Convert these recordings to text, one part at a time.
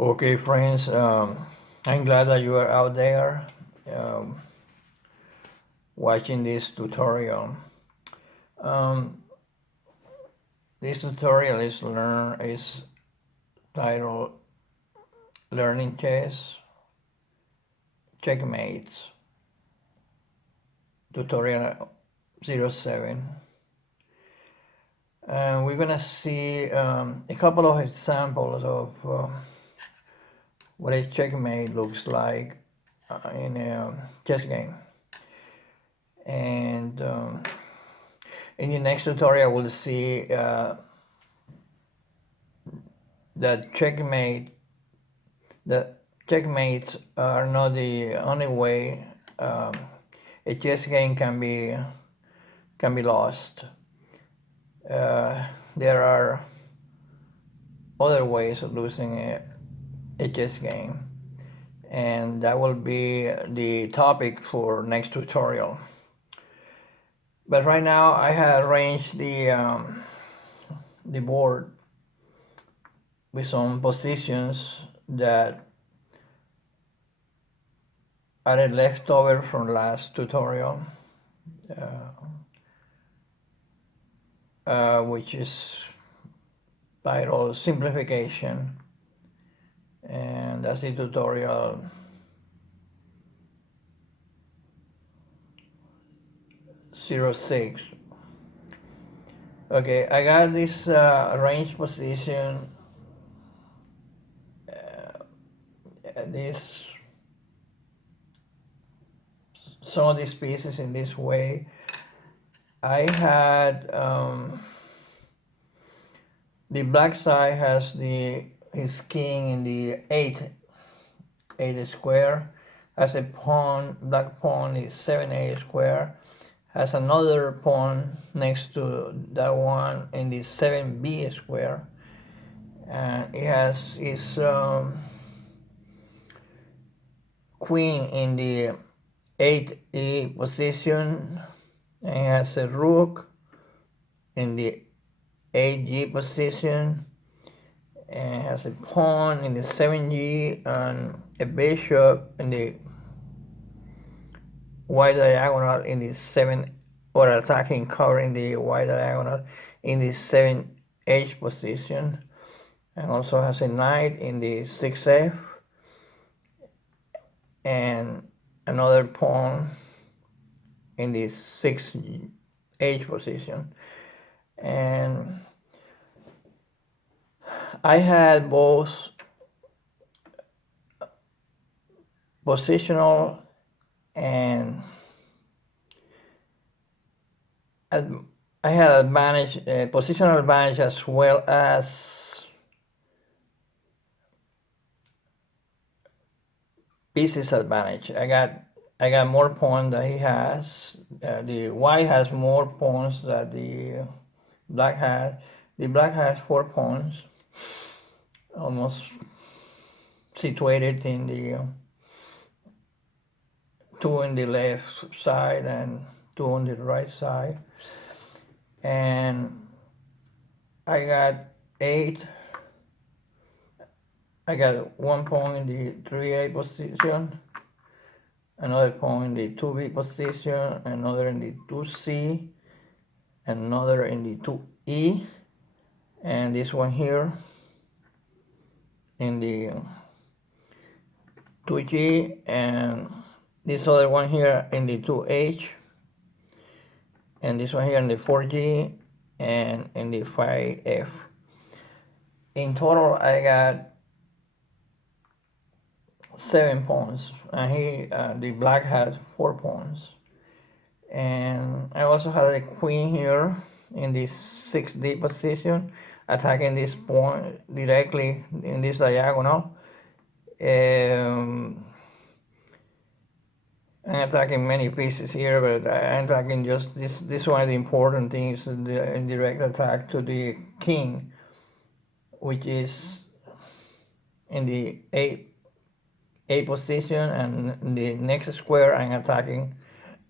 Okay, friends, I'm glad that you are out there um, watching this tutorial. Um, this tutorial is titled Learning Chess Checkmates Tutorial 07. And we're gonna see a couple of examples of what a checkmate looks like in a chess game. And in the next tutorial, we'll see that checkmates are not the only way a chess game can be lost. There are other ways of losing a chess game, and that will be the topic for next tutorial. But right now, I have arranged the board with some positions that are left over from last tutorial, which is titled Simplification, and that's the tutorial 06. Okay, I got this arranged position, some of these pieces in this way. I had the black side has his king in the 8 square, has a pawn, black pawn is 7 square, has another pawn next to that one in the 7b square, and it has his queen in the 8e position, and it has a rook in the 8g position, and it has a pawn in the 7g and a bishop in the y diagonal in the 7, or attacking covering the y diagonal in the 7h position, and also has a knight in the 6f and another pawn in the 6h position. And I had both positional and I had advantage, positional advantage, as well as pieces advantage. I got more pawns than he has. The white has more pawns than the black has. The black has 4 pawns, almost situated in the 2 on the left side and 2 on the right side. And I got 8. I got 1 pawn in the 3A position, another pawn in the 2B position, another in the 2C, another in the 2E, and this one here in the 2G, and this other one here in the 2H, and this one here in the 4G, and in the 5F. In total, I got 7 pawns, and the black has 4 pawns. And I also had a queen here in this 6D position, attacking this pawn directly in this diagonal. I'm attacking many pieces here, but I'm attacking just this one of the important things, the indirect attack to the king, which is in the 8 position, and in the next square I'm attacking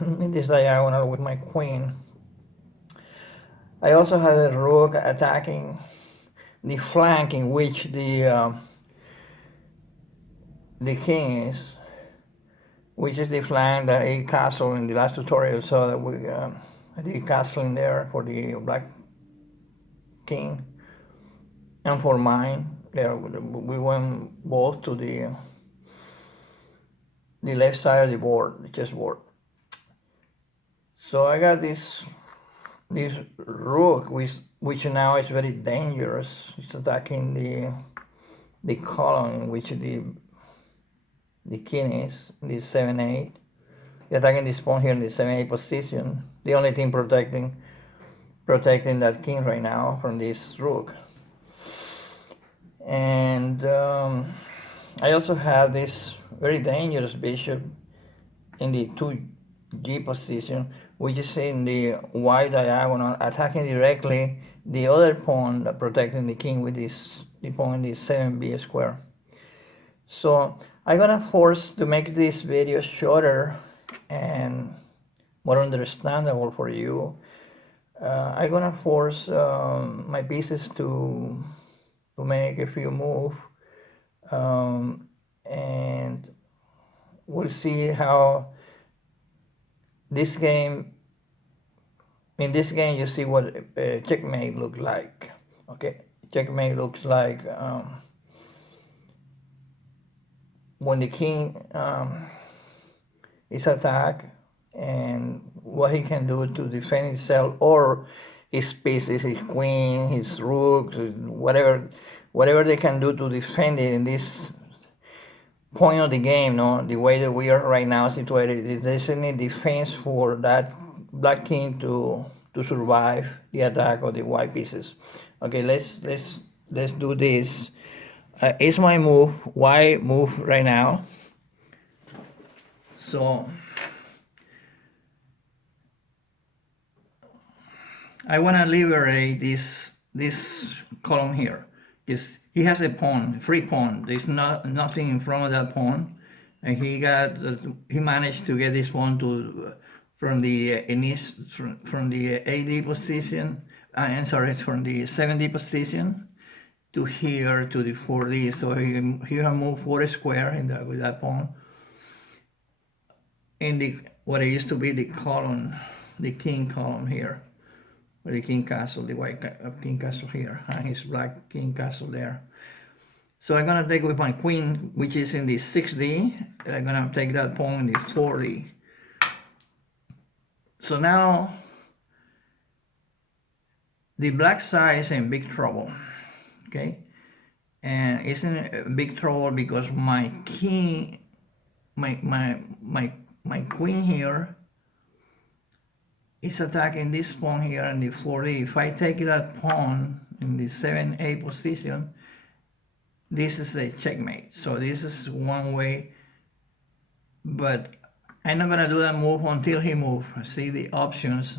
in this diagonal with my queen. I also had a rook attacking the flank in which the the king is, which is the flank that he castled in the last tutorial. So that we did castling there for the black king, and for mine there we went both to the left side of the board, the chessboard. So I got this rook, which now is very dangerous. It's attacking the column in which the king is, the 7-8. It's attacking this pawn here in the 7-8 position. The only thing protecting that king right now from this rook. And I also have this very dangerous bishop in the 2G position, which is in the white diagonal, attacking directly the other pawn that protecting the king with the pawn in the 7B square. So I'm gonna force to make this video shorter and more understandable for you. I'm gonna force my pieces to make a few moves, and we'll see how this game. In this game, you see what checkmate looks like. Okay, checkmate looks like when the king is attacked, and what he can do to defend himself, or his pieces, his queen, his rook, whatever they can do to defend it in this point of the game. No, the way that we are right now situated, is there's any defense for that black king to survive the attack of the white pieces. Okay, let's do this. It's my move, white move right now. So I want to liberate this column here. He has a pawn, free pawn. There's nothing in front of that pawn, and he managed to get this pawn from the from the 8D position. From the 7D position to here to the 4D. So he can move 4 square with that pawn in what it used to be the column, the king column here. The king castle, the white king castle here, and his black king castle there. So I'm gonna take with my queen, which is in the 6D, and I'm gonna take that pawn in the 4D. So now the black side is in big trouble, okay? And it's in big trouble because my king, my queen here is attacking this pawn here in the 4D. If I take that pawn in the 7A position, this is a checkmate. So this is one way, but I'm not gonna do that move until he moves. See the options.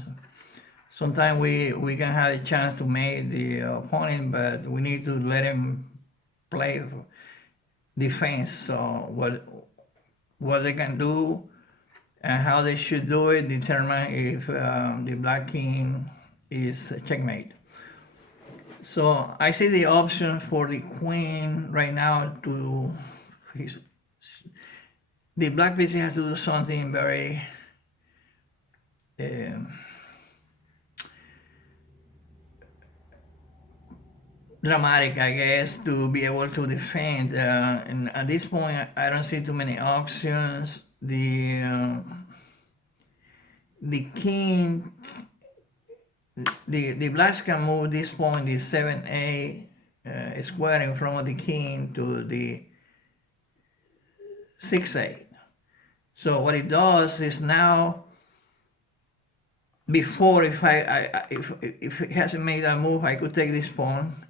Sometimes we can have a chance to make the opponent, but we need to let him play defense. So what they can do and how they should do it determine if the black king is checkmate. So I see the option for the queen right now the black piece has to do something very dramatic, I guess, to be able to defend. And at this point, I don't see too many options. The king, the blacks can move this pawn, the 7A square in front of the king to the 6A. So what it does is now, before if he hasn't made that move, I could take this pawn,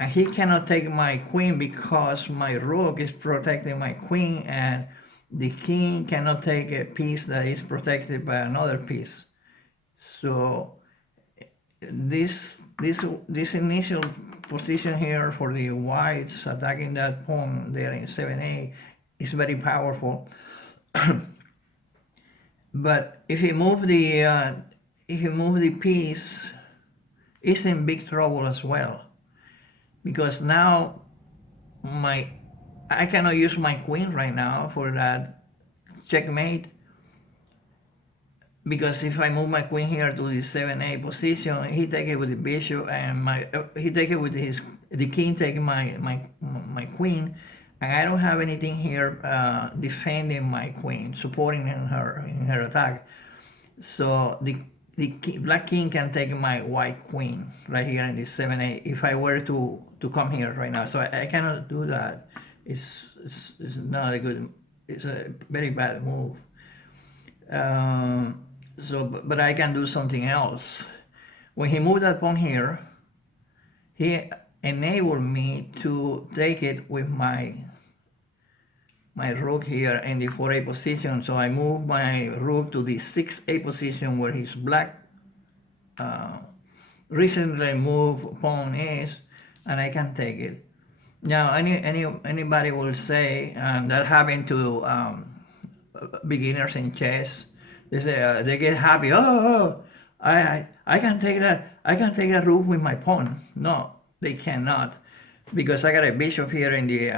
and he cannot take my queen because my rook is protecting my queen, and the king cannot take a piece that is protected by another piece. So this initial position here for the whites attacking that pawn there in 7A is very powerful. But if he move the piece, it's in big trouble as well, because now I cannot use my queen right now for that checkmate, because if I move my queen here to the 7A position, he take it with the bishop, and he take it with the king taking my queen, and I don't have anything here defending my queen, supporting her attack. So the black king can take my white queen right here in the 7A if I were to come here right now. So I cannot do that. It's not a good. It's a very bad move. But I can do something else. When he moved that pawn here, he enabled me to take it with my rook here in the 4A position. So I move my rook to the 6A position where his black recently moved pawn is, and I can take it. Now anybody will say, and that happened to beginners in chess. They say they get happy. Oh, I can take that. I can take that rook with my pawn. No, they cannot, because I got a bishop here in the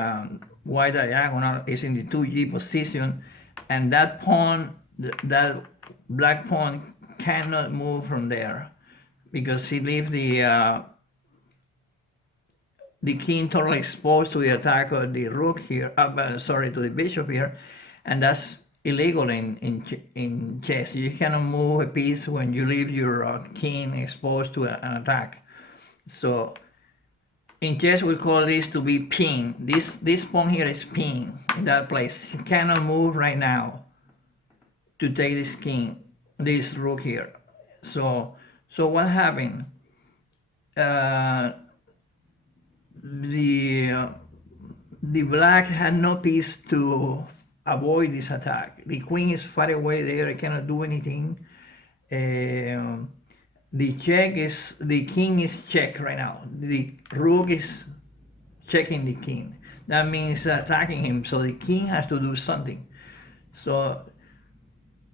white diagonal. Is in the 2G position, and that pawn, that black pawn, cannot move from there, because he leaves the king totally exposed to the attack of the rook here. To the bishop here, and that's illegal in chess. You cannot move a piece when you leave your king exposed to an attack. So in chess we call this to be pin. This pawn here is pin in that place. He cannot move right now to take this rook here. So what happened? The black had no piece to avoid this attack. The queen is far away there. I cannot do anything. The king is checked right now. The rook is checking the king. That means attacking him. So the king has to do something. So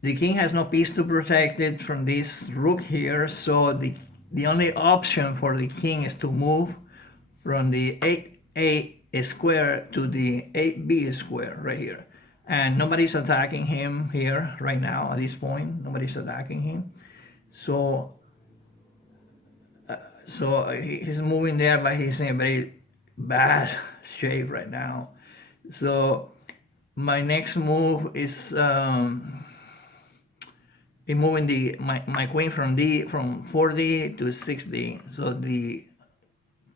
the king has no piece to protect it from this rook here. So the only option for the king is to move from the 8A square to the 8B square right here. And nobody's attacking him here right now at this point. Nobody's attacking him. So he's moving there, but he's in a very bad shape right now. So my next move is moving my queen from 4D to 6D. So the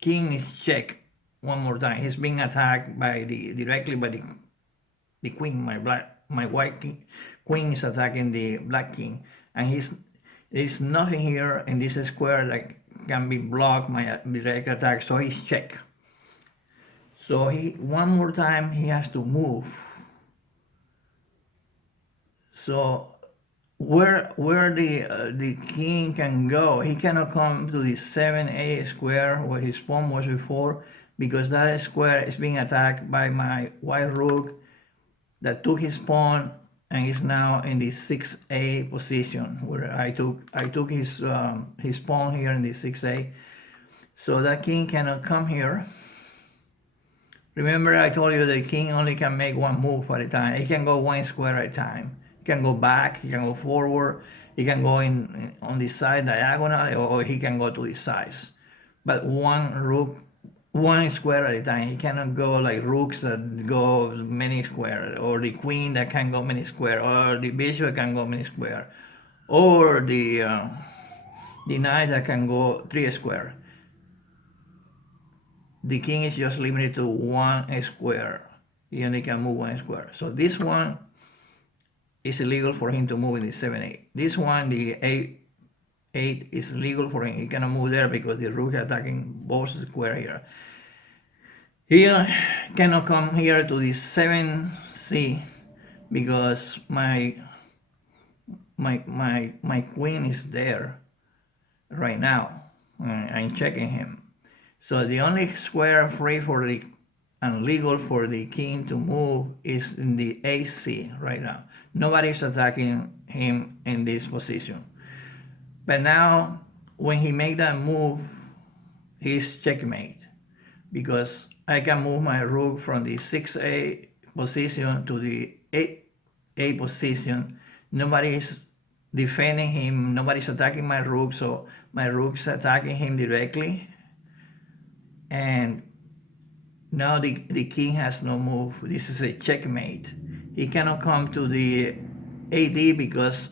king is checked one more time. He's being attacked directly by the queen. My white queen is attacking the black king, and there's nothing here in this square that can be blocked my direct attack. So he's checked. So one more time he has to move. So where the king can go, he cannot come to the 7A square where his pawn was before, because that square is being attacked by my white rook that took his pawn and is now in the 6A position, where I took his pawn here in the 6A. So that king cannot come here. Remember I told you the king only can make one move at a time. He can go one square at a time. He can go back, he can go forward, he can go on the side diagonal, or he can go to the sides. But one square at a time. He cannot go like rooks that go many squares, or the queen that can go many squares, or the bishop can go many squares, or the knight that can go 3 squares. The king is just limited to 1 square. He only can move 1 square. So this one is illegal for him to move in the 7-8. This one, the 8 is legal for him. He cannot move there because the rook is attacking both square here. He cannot come here to the 7C because my queen is there right now. I'm checking him. So the only square free and legal for the king to move is in the AC right now. Nobody's attacking him in this position. But now, when he made that move, he's checkmate. because I can move my rook from the 6A position to the 8A position. Nobody is defending him, nobody's attacking my rook, so my rook's attacking him directly. And now the king has no move. This is a checkmate. He cannot come to the 8D because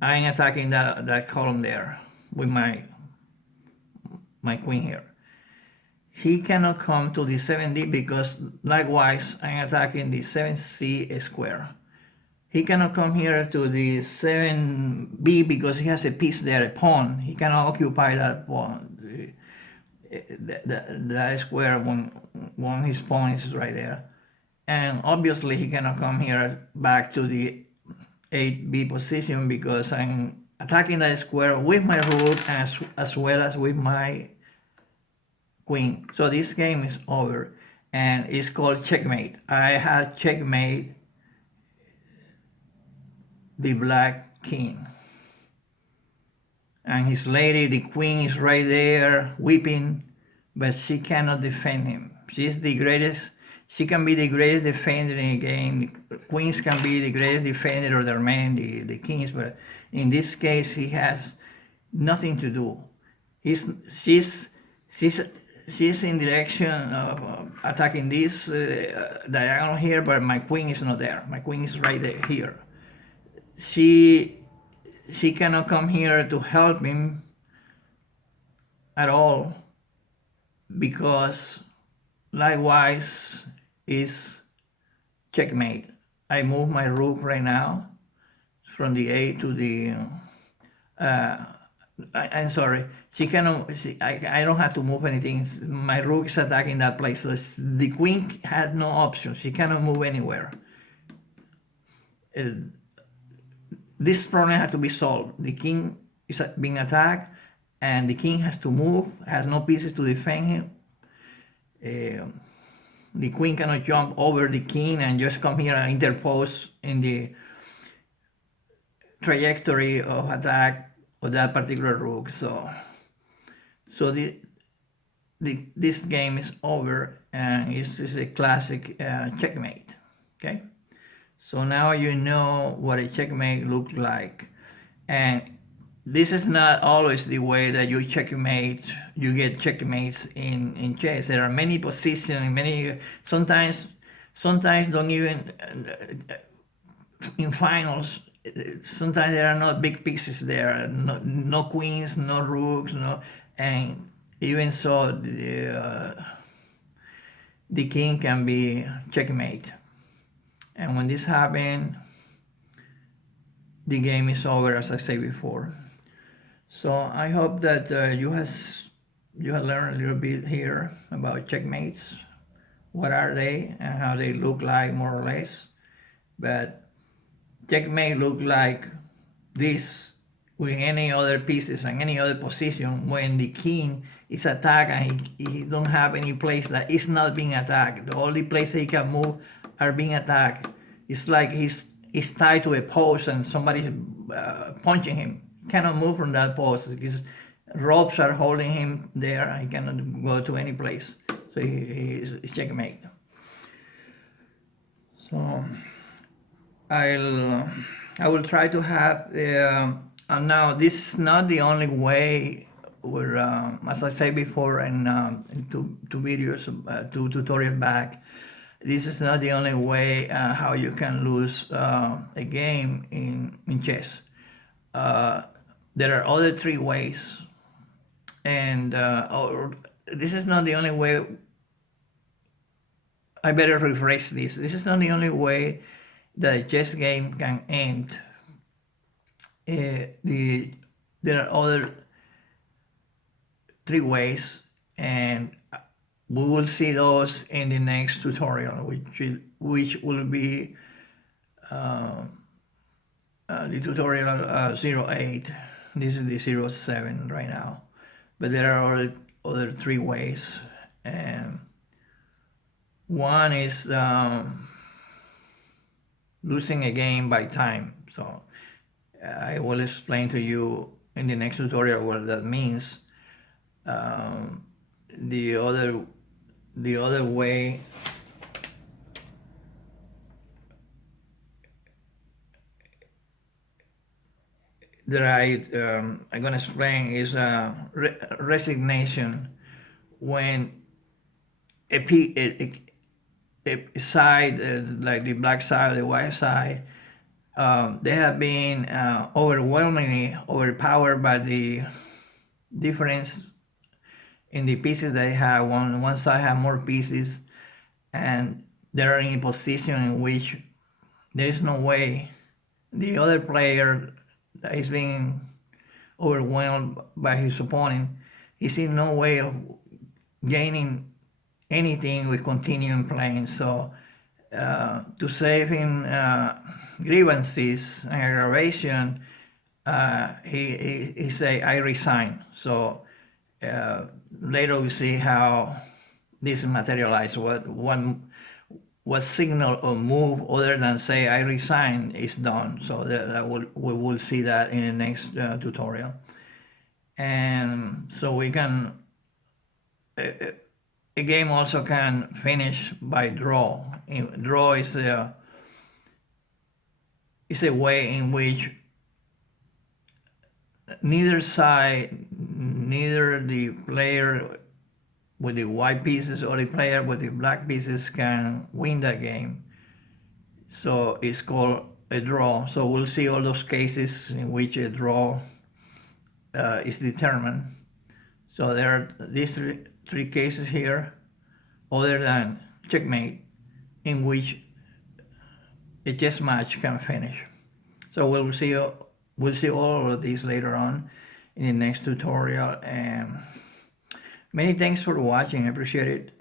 I'm attacking that column there with my queen here. He cannot come to the 7D because likewise I'm attacking the 7C square. He cannot come here to the 7B because he has a piece there, a pawn. He cannot occupy that pawn. That square when his pawn is right there. And obviously he cannot come here back to the 8B position because I'm attacking that square with my rook as well as with my queen. So this game is over and it's called checkmate. I had checkmate the black king. And his lady, the queen, is right there weeping, but she cannot defend him. She's the greatest. She can be the greatest defender in a game. The queens can be the greatest defender of their men, the kings, but in this case, he has nothing to do. She's in direction of attacking this diagonal here, but my queen is not there. My queen is right there, here. She cannot come here to help him at all because likewise is checkmate. I move my rook right now from the A to the I'm sorry, she cannot. I don't have to move anything. My rook is attacking that place, so the queen had no option. She cannot move anywhere. This problem has to be solved. The king is being attacked, and the king has to move. Has no pieces to defend him. The queen cannot jump over the king and just come here and interpose in the trajectory of attack of that particular rook. So this game is over, and it's a classic checkmate. Okay, so now you know what a checkmate looks like, and this is not always the way that you checkmate. You get checkmates in chess. There are many positions, sometimes don't even in finals. Sometimes there are not big pieces there, no queens, no rooks, and even so, the king can be checkmate. And when this happens, the game is over, as I said before. So I hope that you have learned a little bit here about checkmates. What are they and how they look like, more or less. But checkmate look like this with any other pieces and any other position when the king is attacked and he don't have any place that is not being attacked. The only places he can move are being attacked. It's like he's tied to a post and somebody's punching him. He cannot move from that post because ropes are holding him there. He cannot go to any place. So he's checkmate. So I will try to have now this is not the only way where as I said before in two videos, two tutorials back, this is not the only way how you can lose a game in chess. There are other 3 ways, and this is not the only way. I better rephrase this. This is not the only way that a chess game can end. There are other 3 ways, and we will see those in the next tutorial, which will be the tutorial 08. This is the 07 right now, but there are other 3 ways, and one is losing a game by time. So I will explain to you in the next tutorial what that means. The other the other way that I'm gonna explain is resignation. When a side, like the black side or the white side, they have been overwhelmingly overpowered by the difference in the pieces they have. One side have more pieces, and they're in a position in which there is no way the other player that is being overwhelmed by his opponent, he sees no way of gaining anything with continuing playing. So to save him grievances and aggravation, he say, I resign. So later we see how this materialized. What signal or move other than say I resign is done. So we will see that in the next tutorial. And so we can, a game also can finish by draw. Draw is a way in which neither side, neither the player with the white pieces or the player with the black pieces can win that game. So it's called a draw. So we'll see all those cases in which a draw is determined. So there are these three cases here, other than checkmate, in which a chess match can finish. So we'll see all of these later on in the next tutorial. And many thanks for watching. I appreciate it.